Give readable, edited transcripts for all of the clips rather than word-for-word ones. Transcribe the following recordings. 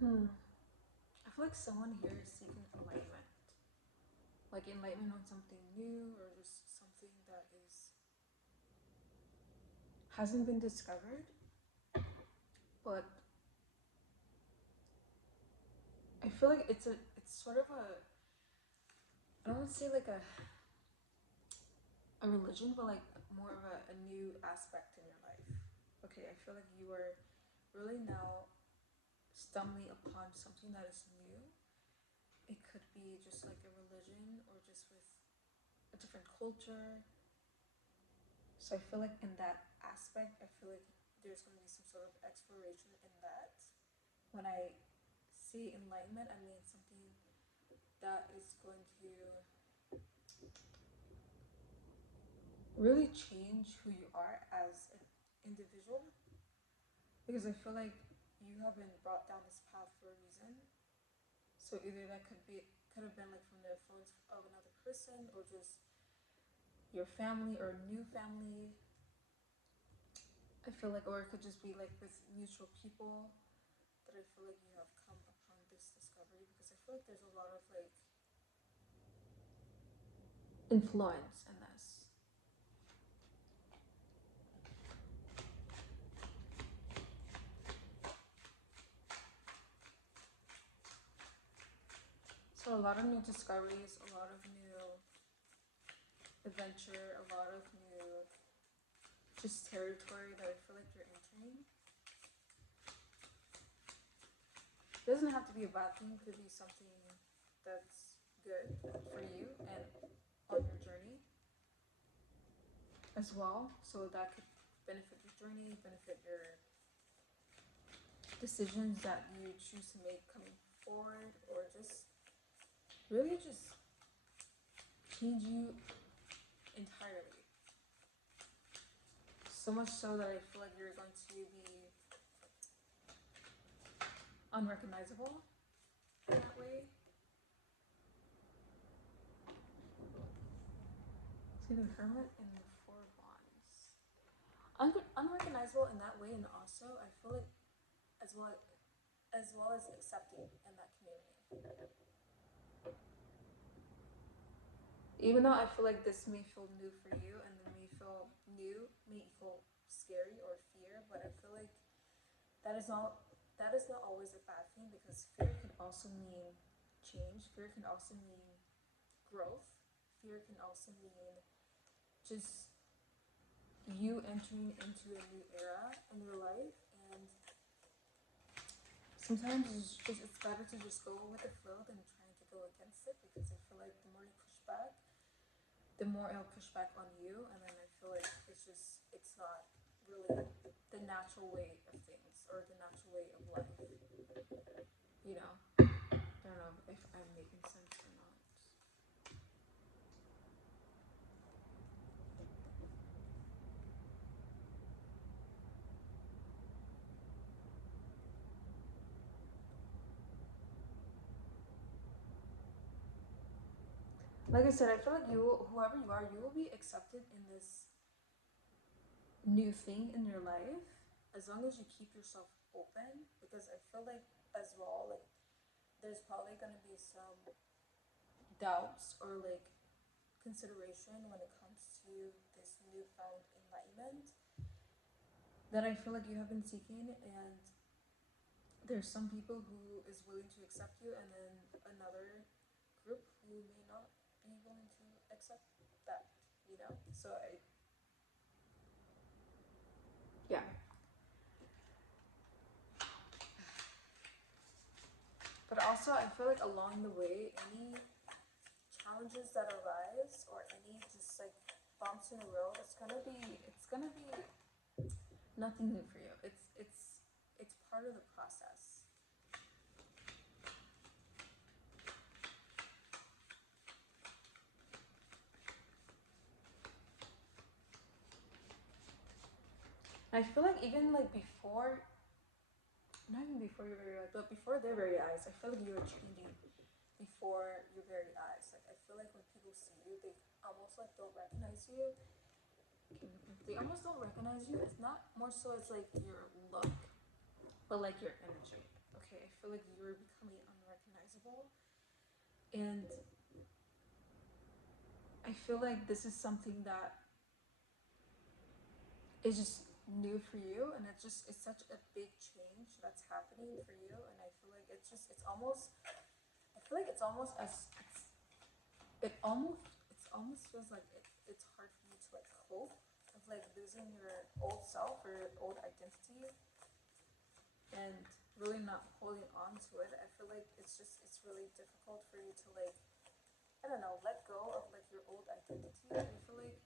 Hmm. I feel like someone here is seeking enlightenment. Like enlightenment on something new or just something that is hasn't been discovered. But I feel like it's sort of a, I don't want to say like a religion, but like more of a new aspect in your life. Okay, I feel like you are really now stumbling upon something that is new. It could be just like a religion or just with a different culture. So I feel like in that aspect, I feel like there's going to be some sort of exploration in that. When I say enlightenment, I mean something that is going to really change who you are as an individual. Because I feel like you have been brought down this path for a reason. So either that could have been like from the influence of another person or just your family or new family. I feel like, or it could just be like with mutual people that I feel like you have come upon this discovery, because I feel like there's a lot of like influence in this. So a lot of new discoveries, a lot of new adventure, a lot of new just territory that I feel like you're entering. It doesn't have to be a bad thing, it could be something that's good for you and on your journey as well. So that could benefit your journey, benefit your decisions that you choose to make coming forward, or just really just change you entirely. So much so that I feel like you're going to be unrecognizable in that way. See the Hermit and the Four Wands. Unrecognizable in that way, and also I feel like as well as accepting in that community. Even though I feel like this may feel new for you, and it may feel new, may equal scary or fear, but I feel like that is not that is not always a bad thing, because fear can also mean change. Fear can also mean growth. Fear can also mean just you entering into a new era in your life, and sometimes it's better to just go with the flow than trying to go against it, because I feel like the more you push back, the more it'll push back on you, and then I feel like it's not really the natural way of things or the natural way of life. You know, I don't know if I'm making sense or not. Like I said, I feel like whoever you are, you will be accepted in this new thing in your life as long as you keep yourself open. Because I feel like as well, like there's probably gonna be some doubts or like consideration when it comes to this newfound enlightenment that I feel like you have been seeking, and there's some people who is willing to accept you, and then another group who may not be willing to accept that, you know? So I, yeah. But also I feel like along the way, any challenges that arise or any just like bumps in the road, it's gonna be nothing new for you. It's part of the process. I feel like even like before, not even before your very eyes, but before their very eyes, I feel like you are changing before your very eyes. Like I feel like when people see you, they almost like don't recognize you. They almost don't recognize you. It's not more so it's like your look, but like your energy. okay, I feel like you're becoming unrecognizable. And I feel like this is something that is just new for you, and it's such a big change that's happening for you. And I feel like it's almost, I feel like it's almost as it almost feels like it's hard for you to like cope of like losing your old self or your old identity and really not holding on to it. I feel like it's really difficult for you to like, I don't know, let go of like your old identity. And I feel like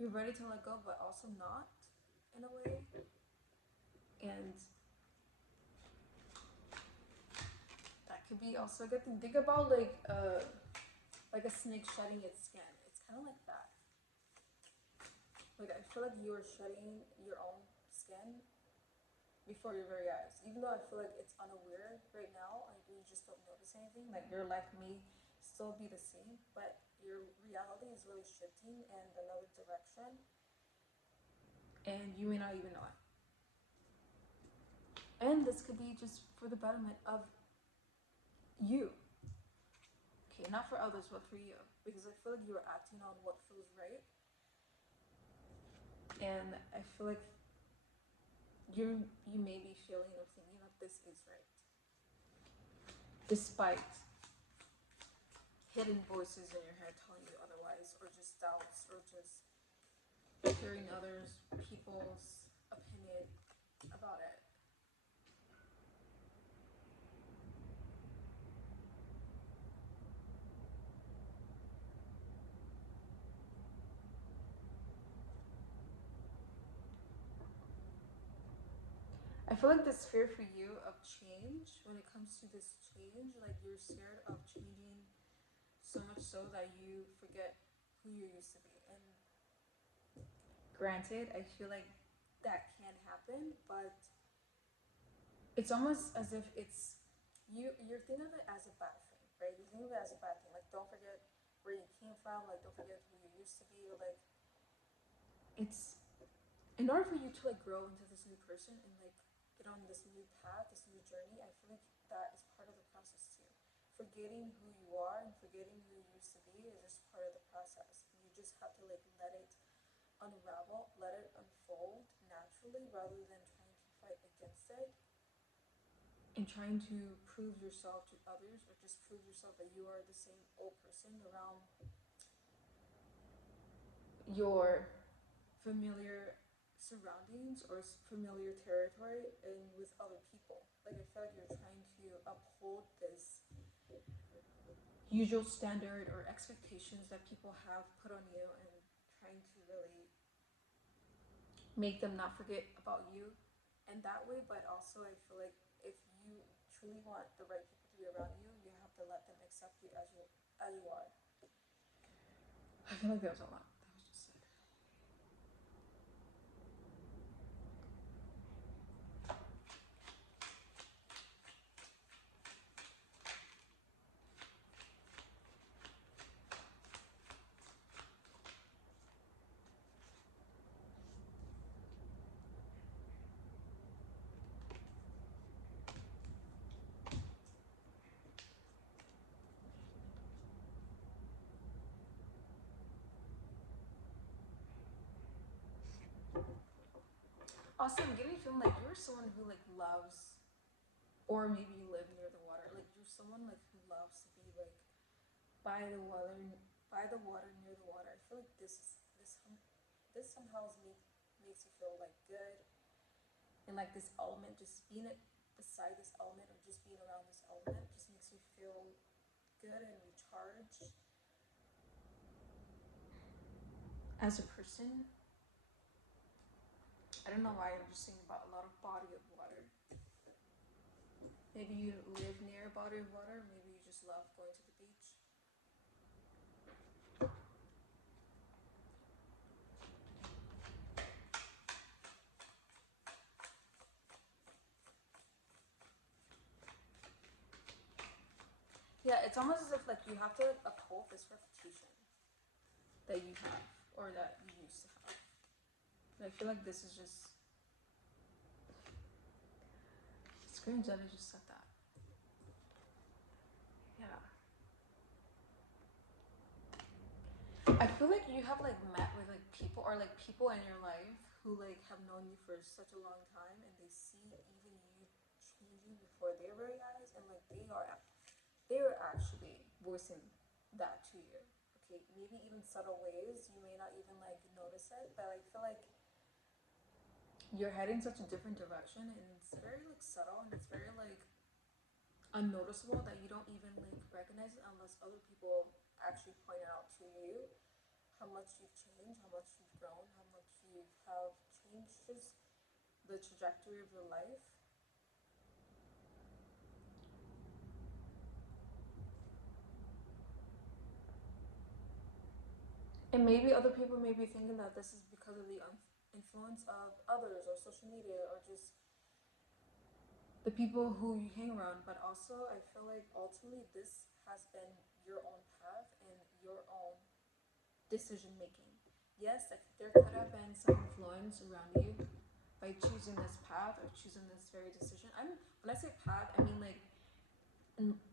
you're ready to let go but also not, in a way. And that could be also a good thing. Think about like a snake shedding its skin. It's kind of like that. Like I feel like you are shedding your own skin before your very eyes. Even though I feel like it's unaware right now, like you just don't notice anything. Like your life may still be the same, but your reality is really shifting in another direction, and you may not even know it. And this could be just for the betterment of you. Okay, not for others, but for you. Because I feel like you're acting on what feels right, and I feel like you may be feeling or thinking that this is right, despite hidden voices in your head telling you otherwise, or just doubts, or just hearing others people's opinion about it. I feel like this fear for you of change, when it comes to this change, like you're scared of changing so much so that you forget who you used to be. And granted, I feel like that can happen, but it's almost as if it's you're thinking of it as a bad thing, right? You think of it as a bad thing. Like don't forget where you came from, like don't forget who you used to be, or like it's in order for you to like grow into this new person and like get on this new path, this new journey, I feel like that is part of the process too. Forgetting who you are and forgetting who you used to be is just part of the process. You just have to like let it unravel, let it unfold naturally rather than trying to fight against it and trying to prove yourself to others or just prove yourself that you are the same old person around your familiar surroundings or familiar territory and with other people. Like I feel like you're trying to uphold this usual standard or expectations that people have put on you and trying to really make them not forget about you and that way. But also I feel like if you truly want the right people to be around you, you have to let them accept you as you are. I feel like that was a lot. That was just said. Also, I'm getting a feeling like you're someone who like loves, or maybe you live near the water. Like you're someone like who loves to be like by the water, by the water, near the water. I feel like this somehow makes you feel like good, and like this element, just being it beside this element or just being around this element, just makes you feel good and recharged as a person. I don't know why I'm just thinking about a lot of body of water. Maybe you live near a body of water. Maybe you just love going to the beach. Yeah, it's almost as if like you have to like, uphold this reputation that you have or that you used to have. And I feel like this is just it's cringe that I just said that. Yeah. I feel like you have like met with like people or like people in your life who like have known you for such a long time and they see even you changing before their very eyes and like they are actually voicing that to you. Okay, maybe even subtle ways you may not even like notice it, but I feel like you're heading such a different direction and it's very like subtle and it's very like unnoticeable that you don't even like recognize it unless other people actually point it out to you how much you've changed, how much you've grown, how much you have changed just the trajectory of your life. And maybe other people may be thinking that this is because of the influence of others or social media or just the people who you hang around. But also, I feel like ultimately this has been your own path and your own decision making. Yes, like there could have been some influence around you by choosing this path or choosing this very decision. When I say path, I mean like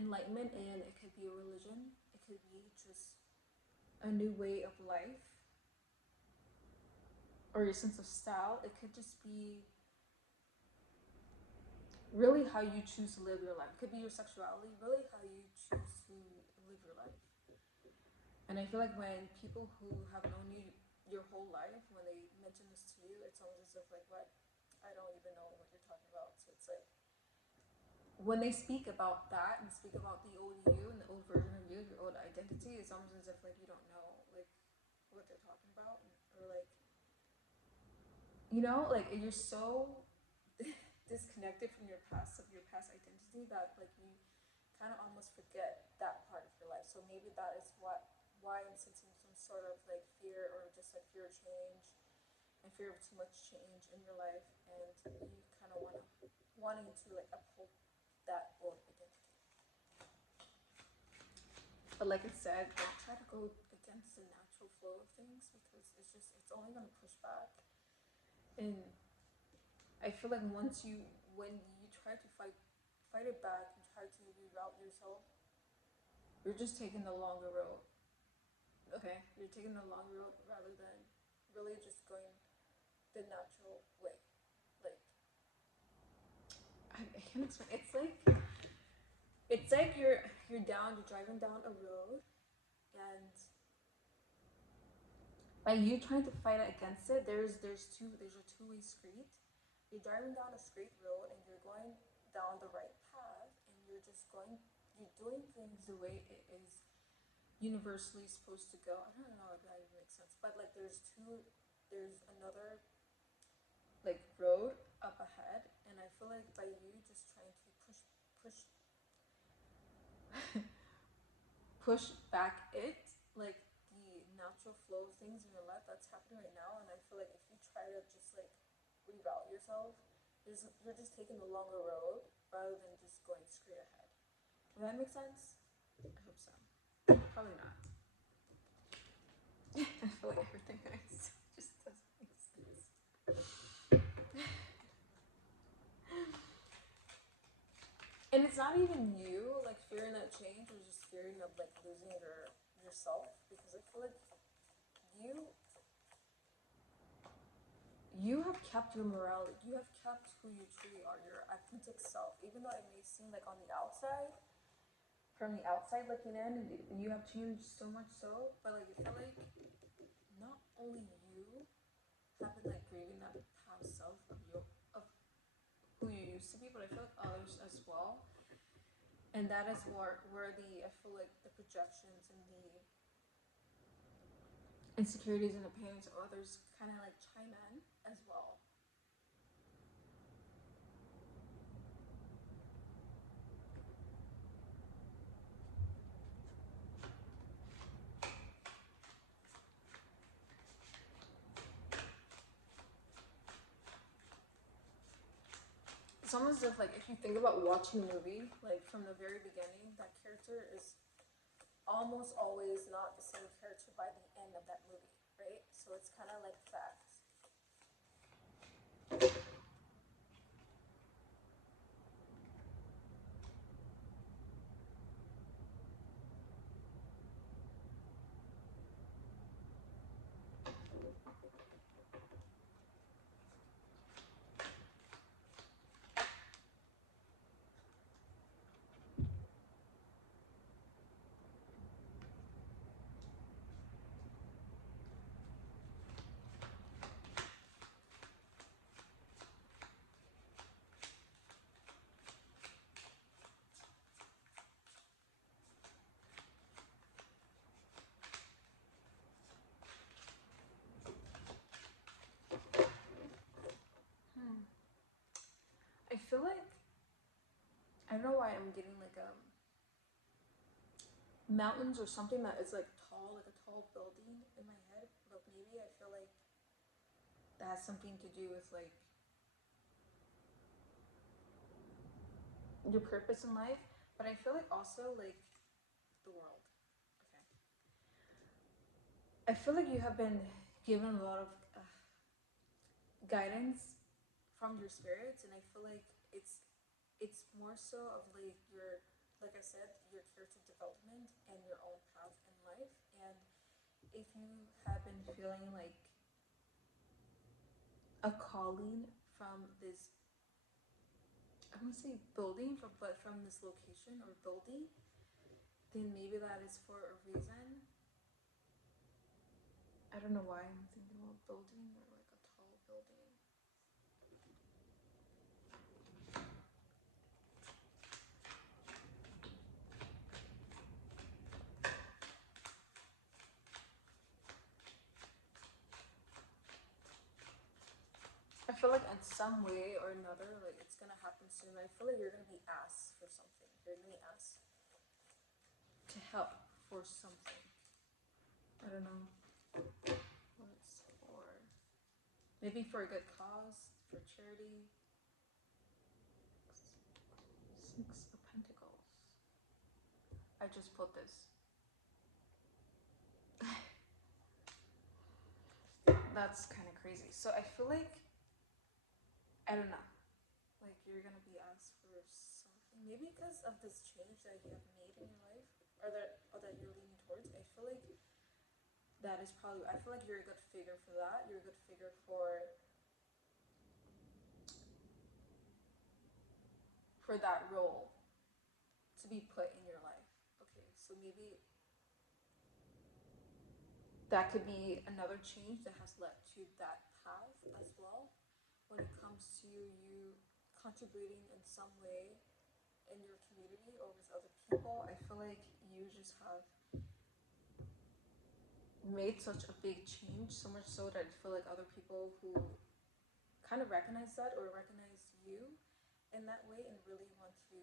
enlightenment, and it could be a religion, it could be just a new way of life or your sense of style. It could just be really how you choose to live your life. It could be your sexuality, really how you choose to live your life. And I feel like when people who have known you your whole life, when they mention this to you, it's almost as if like, what? I don't even know what you're talking about. So it's like when they speak about that and speak about the old you and the old version of you, your old identity, it's almost as if like you don't know like what they're talking about, or like like you're so disconnected from your past of your past identity that like you kind of almost forget that part of your life. So maybe that is why I'm sensing some sort of like fear or just like fear of change and fear of too much change in your life, and you kind of wanting to like uphold that old identity. But like I said, don't try to go against the natural flow of things because it's only gonna push back. And I feel like when you try to fight it back and try to reroute yourself, you're just taking the longer road. Okay, you're taking the long road rather than really just going the natural way. Like I can't explain. It's like you're driving down a road, and by you trying to fight against it, there's a two-way street. You're driving down a straight road and you're going down the right path, and you're doing things the way it is universally supposed to go. I don't know if that even makes sense, but like there's another like road up ahead, and I feel like by you just trying to push push back it, like the natural flow of things in your life that's happening right now. And I feel like if you try to just like reroute yourself, you're just taking the longer road rather than just going straight ahead. Does that make sense? I hope so. Probably not. I feel like everything I say just doesn't make sense. And it's not even you like fearing that change or just fearing of like losing yourself, because I feel like you you have kept your morality, you have kept who you truly are, your authentic self, even though it may seem like on the outside, from the outside looking in, and you have changed so much so, but like I feel like not only you have been like grieving that past self of who you used to be, but I feel like others as well. And that is where the I feel like the projections and the insecurities and opinions of others kind of like chime in as well. It's almost as if like if you think about watching a movie, like from the very beginning, that character is almost always not the same character by the end of that movie, right? So it's kind of like fact. feel like I don't know why I'm getting like mountains or something that is like tall, like a tall building in my head, but maybe I feel like that has something to do with like your purpose in life. But I feel like also like the world. Okay. I feel like you have been given a lot of guidance from your spirits, and I feel like it's more so of like your, like I said, your character development and your own path in life. And if you have been feeling like a calling from this, I won't say building, but from this location or building, then maybe that is for a reason. I don't know why I'm thinking about building or like a tall building. I feel like in some way or another, like it's gonna happen soon. I feel like you're gonna be asked for something. You're gonna be asked to help for something. I don't know what it's for. Maybe for a good cause, for charity. Six of Pentacles. I just put this. That's kind of crazy. So I feel like, I don't know, like you're gonna be asked for something. Maybe because of this change that you have made in your life, or that you're leaning towards. I feel like that is probably. I feel like you're a good figure for that. You're a good figure for that role to be put in your life. Okay, so maybe that could be another change that has led to that path as well. When it comes to you contributing in some way in your community or with other people, I feel like you just have made such a big change, so much so that I feel like other people who kind of recognize that or recognize you in that way and really want to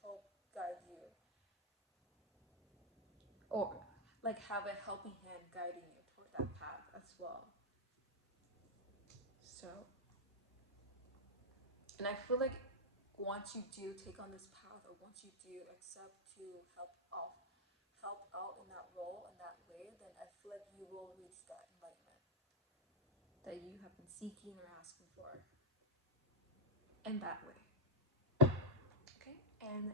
help guide you or like have a helping hand guiding you toward that path as well. So, and I feel like once you do take on this path or once you do accept to help out in that role in that way, then I feel like you will reach that enlightenment that you have been seeking or asking for in that way. Okay, and